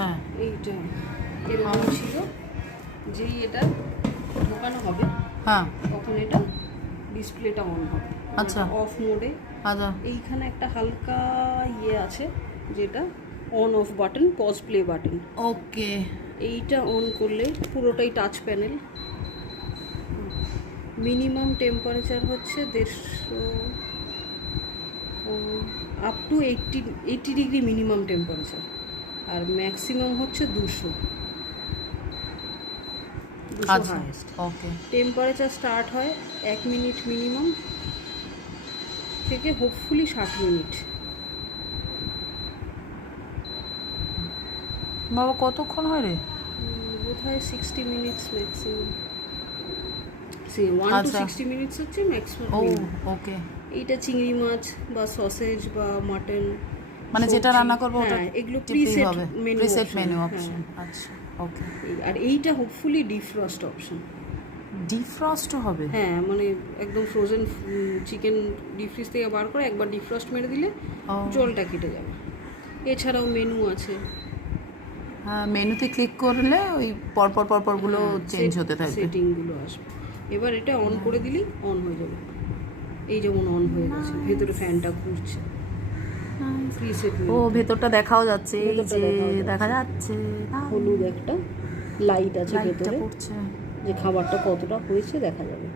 হ্যাঁ এইটা এরকম ছিল, যেই এটা ঢোকানো হবে হ্যাঁ তখন এটা ডিসপ্লেটা অন হবে। আচ্ছা। অফ মোডে আচ্ছা এইখানে একটা হালকা ইয়ে আছে যেটা on off button, pause play button. Okay. এইটা অন করলে পুরোটাই টাচ প্যানেল। মিনিমাম টেম্পারেচার হচ্ছে 150 up to 80 degree minimum temperature, আর ম্যাক্সিমাম হচ্ছে 200 আচ্ছা হাইয়েস্ট। ওকে। টেম্পারেচার স্টার্ট হয় 1 মিনিট মিনিমাম থেকে হোপফুলি 60 মিনিট। বাবা কতক্ষণ হয় রে? বোধহয় 60 মিনিটস ম্যাক্সিমাম। 1 to 60 মিনিটস হচ্ছে ম্যাক্সিমাম। ও ওকে। এইটা চিংড়ি মাছ বা সসেজ বা মাটন, মানে যেটা রান্না করবো ওটা এগুলো টিপতেই প্রিসেট হবে, menu preset menu option. Option. আচ্ছা ওকে। আর এইটা হোপফুলি ডিফ্রস্ট অপশন। ডিফ্রস্টও হবে? হ্যাঁ, মানে একদম ফ্রোজেন চিকেন ডিপ ফ্রিজ থেকে বার করে একবার ডিফ্রস্ট মেরে দিলে জলটা কেটে যাবে। এছাড়াও মেনু আছে। হ্যাঁ, মেনুতে ক্লিক করলে ওই পরপর পরপরগুলো চেঞ্জ হতে থাকবে, সেটিংগুলো আসবে। এবার এটা অন করে দিলেই অন হয়ে যাবে। এই যেমন অন হয়ে গেছে, ভেতরে ফ্যানটা ঘুরছে। প্রিসেট ও ভেতরটা দেখাও যাচ্ছে, এই ভেতরটা যে দেখাও দেখা যাচ্ছে হলুদ একটা লাইট আছে লাইটটা ভেতরে, পড়ছে। যে খাবারটা কতটা হয়েছে দেখা যাবে।